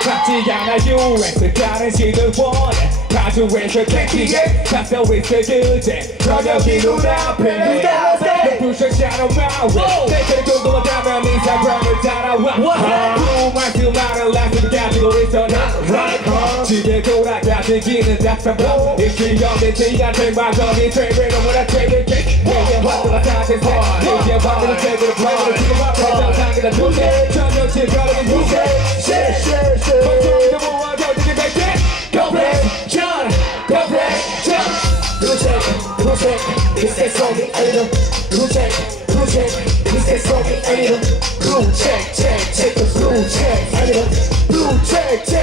같지 않아 유행스 다른 식을 원해 가수에서 택기에 가서있을 그제 저녁이 눈앞에 눈부셔 shadow my way 내게 궁금하다면 인스타그램을 따라와 그 말씀하는 라이프 가지고 있어 나 집에 돌아가 즐기는 답답함 일주일 없는 지한테 마감이 트레이드 너무나 트레이드 내게 왔다가 다시 새 이제 왔다가 제대로 플레이를 지금 앞에 정상이다 두세 루잭 그새 속이 아이름 루잭 루잭 그새 속이 아이름 루잭 잭잭 루잭 아이름 루잭 잭